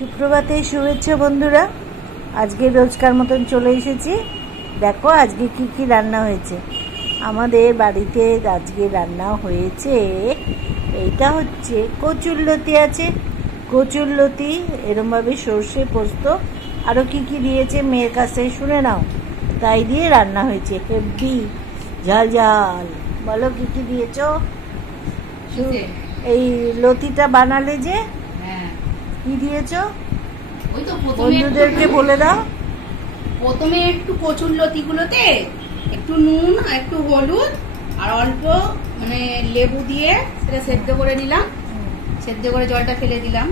সুপ্রভাতে শুভেচ্ছা বন্ধুরা। আজকে রোজকার মতন চলে এসেছি। দেখো আজকে কি কি রান্না হয়েছে আমাদের বাড়িতে। আজকে রান্না হয়েছে, এইটা হচ্ছে কচুরলতি আছে, কচুরলতি এরমভাবে সর্ষে পোস্ত আরও কি কি দিয়েছে মেয়ের কাছে শুনে নাও। তাই দিয়ে রান্না হয়েছে হেভি ঝাল ঝাল। বলো কি কি দিয়েছ? এই লতিটা বানালে যে কি দিয়েছ বন্ধুদেরকে বলে দাও। প্রথমে একটু কচুরলতি গুলোতে একটু নুন আর একটু হলুদ আর অল্প মানে লেবু দিয়ে সেটা সেদ্ধ করে নিলাম, সেদ্ধ করে জলটা ফেলে দিলাম।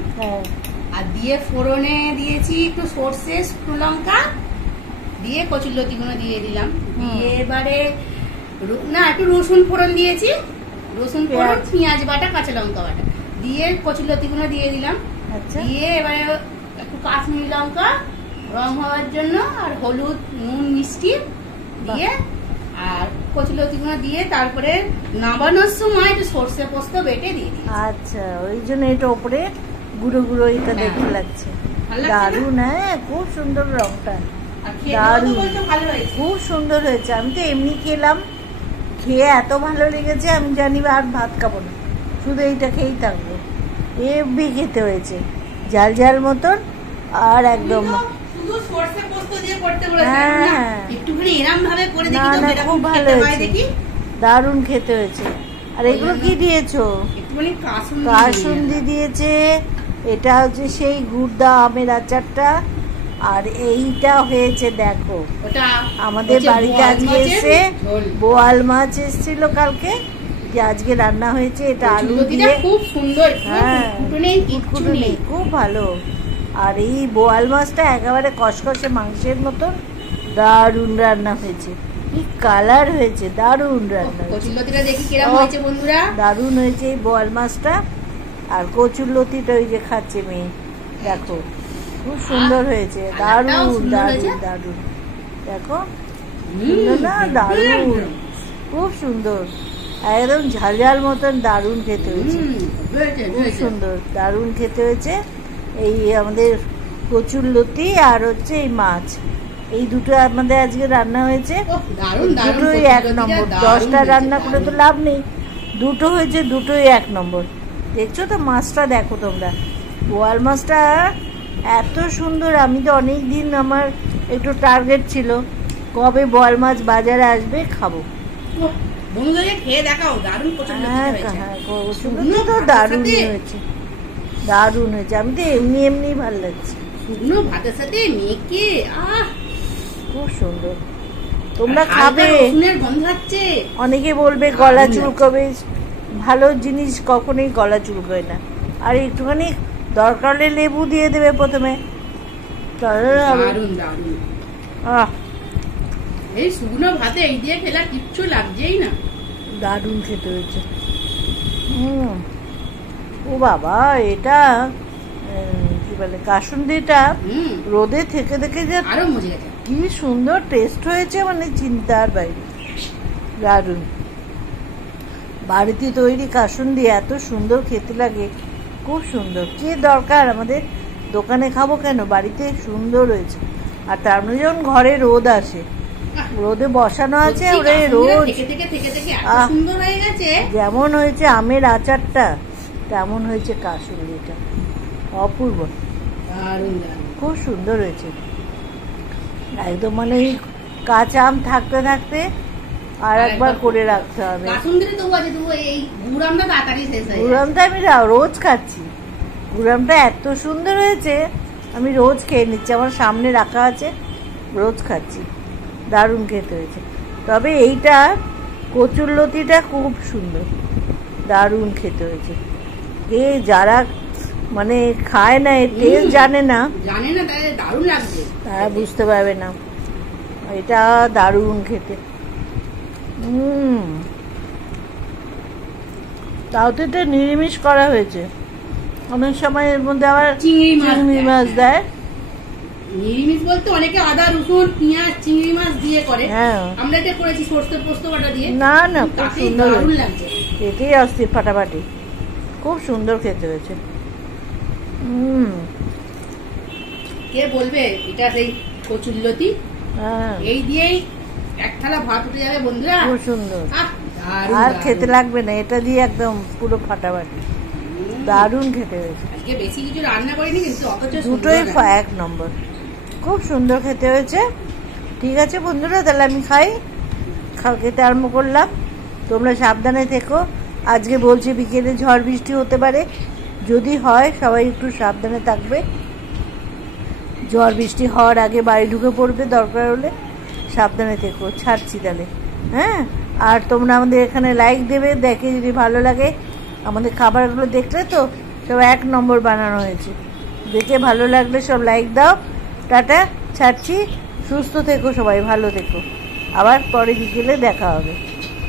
আর দিয়ে ফোড়নে দিয়েছি একটু সর্ষে শুকনো লঙ্কা দিয়ে কচুরলতি গুলো দিয়ে দিলাম। দিয়ে এবারে না একটু রসুন ফোড়ন দিয়েছি, রসুন ফোড়ন পেঁয়াজ বাটা কাঁচা লঙ্কা বাটা দিয়ে কচুরলতি গুলো দিয়ে দিলাম। দিয়ে এবারে একটু কাশ্মীরি লঙ্কা রং হওয়ার জন্য আর হলুদ নুন মিষ্টি দিয়ে আর কচুরলতি গুলো দিয়ে তারপরে নামানোর সময় একটু সর্ষে পোস্ত বেটে দিয়ে দিই। আচ্ছা, ওই জন্য এটা ওপরে গুঁড়ো গুঁড়ো এটা দেখতে লাগছে। দারুণ, হ্যাঁ খুব সুন্দর রংটা, দারুণ খুব সুন্দর হয়েছে। আমি তো এমনি খেলাম, খেয়ে এত ভালো লেগেছে আমি জানি আর ভাত খাবো না, শুধু এইটা খেয়েই থাকবো। হেভি খেতে হয়েছে, ঝাল ঝাল মতন আর একদম খুব ভালো হয়েছে, দারুণ খেতে হয়েছে। আর এগুলো কি দিয়েছো? কাসুন্দি দিয়েছে, এটা হচ্ছে সেই গুড়দা আমের আচারটা। আর এইটা হয়েছে দেখো আমাদের বাড়িতে আজকে এসে বোয়াল মাছ এসেছিল কালকে, যে আজকে রান্না হয়েছে এটা আলু দিয়ে, খুব সুন্দর, হ্যাঁ খুব ভালো। আর এই বোয়াল মাছটা একেবারে কষকষে মাংসের মতন দারুণ রান্না হয়েছে, কি কালার হয়েছে, দারুণ রান্না দারুণ হয়েছে এই বোয়াল মাছটা। আর কচুরলতিটা ওই যে খাচ্ছে মেয়ে, দেখো খুব সুন্দর হয়েছে, দারুণ দারুণ দারুণ। দেখো না, দারুণ খুব সুন্দর, একদম ঝাল ঝাল মতন দারুণ খেতে হয়েছে, খুব সুন্দর দারুণ খেতে হয়েছে। এই আমাদের কচুরলতি আর হচ্ছে এই মাছ, এই দুটো আমাদের আজকে রান্না হয়েছে। দুটোই এক নম্বর, 10টা রান্না করে তো লাভ নেই, দুটো হয়েছে দুটোই এক নম্বর। দেখছো তো মাছটা, দেখো তোমরা বোয়াল মাছটা এত সুন্দর। আমি তো অনেক দিন আমার একটু টার্গেট ছিল কবে বোয়াল মাছ বাজারে আসবে খাবো। দারুণ হয়েছে, দারুণ হয়েছে। আমি তো এমনি এমনি ভালো লাগছে, ভাতের সাথে মেখে খুব সুন্দর। তোমরা খাবে, অনেকে বলবে গলা চুলকবে, ভালো জিনিস কখনোই গলা চুলকবে না। আর একটুখানি দরকার হলে লেবু দিয়ে দেবে প্রথমে, এই শুকনো ভাতে এই দিয়ে খেলা কিচ্ছু লাগছেই না, দারুণ খেতে হয়েছে। ও বাবা, এটা কি বলে কাসুন্দিটা রোদে থেকে থেকে যে আরো মজা আছে, কি সুন্দর টেস্ট হয়েছে, মানে চিন্তার বাইরে, দারুণ। বাড়িতে তৈরি কাসুন্দি এত সুন্দর খেতে লাগে, খুব সুন্দর। কি দরকার আমাদের দোকানে খাবো কেন, বাড়িতে সুন্দর হয়েছে। আর তার মধ্যে যখন ঘরে রোদ আসে, রোদে বসানো আছে, ওরে রোজ যেমন হয়েছে আমের আচারটা তেমন হয়েছে কাসুন্দিটা, অপূর্ব, খুব সুন্দর হয়েছে একদম। মানে কাঁচা আম থাকতে থাকতে আর একবার করে রাখতে হবে। গুড়ামটা আমি রোজ খাচ্ছি, গুড়ামটা এত সুন্দর হয়েছে আমি রোজ খেয়ে নিচ্ছি, আমার সামনে রাখা আছে, রোজ খাচ্ছি, দারুণ খেতে হয়েছে। তবে এইটা কচুরলতিটা খুব সুন্দর, দারুণ খেতে হয়েছে। এ যারা মানে খায় না, এর টেস্ট জানে না, তারা বুঝতে পারবে না, এটা দারুণ খেতে। তাও তো এটা নিরামিষ করা হয়েছে, অনেক সময় এর মধ্যে আবার চিংড়ি মাছ দেয়। নিরামিষ বলতে অনেকে আদা রসুন পেঁয়াজ চিংড়ি মাছ দিয়ে করে, আমরা এটা করেছি সরষে পোস্ত বাটা দিয়ে। না না, খুব সুন্দর লাগছে, এটাই অস্থির ফাটাফাটি, খুব সুন্দর খেতে হয়েছে। কে বলবে এটা সেই কচুরলতি, হ্যাঁ এই দিয়েই এক থালা ভাত উঠে যাবে বন্ধুরা। খুব সুন্দর, আহ, দারুণ, আর দারুণ। খেতে লাগবে না, এটা দিয়ে একদম পুরো ফাটাফাটি, দারুণ খেতে হয়েছে। আজকে বেশি কিছু রান্না করিনি কিন্তু অথচ দুটোই সুন্দর। এক নম্বর, খুব সুন্দর খেতে হয়েছে। ঠিক আছে বন্ধুরা, তাহলে আমি খেতে আরম্ভ করলাম। তোমরা সাবধানে থেকো। আজকে বলছি বিকেলে ঝড় বৃষ্টি হতে পারে, যদি হয় সবাই একটু সাবধানে থাকবে। ঝড় বৃষ্টি হওয়ার আগে বাড়ি ঢুকে পড়বে, দরকার হলে সাবধানে থেকো। ছাড়ছি তাহলে, হ্যাঁ। আর তোমরা আমাদের এখানে লাইক দেবে, দেখে যদি ভালো লাগে। আমাদের খাবারগুলো দেখলে তো সব এক নম্বর বানানো হয়েছে, দেখে ভালো লাগলে সব লাইক দাও। টাটা, ছাড়ছি। সুস্থ থেকো সবাই, ভালো থেকো। আবার পরে বিকেলে দেখা হবে।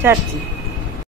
ছাড়ছি।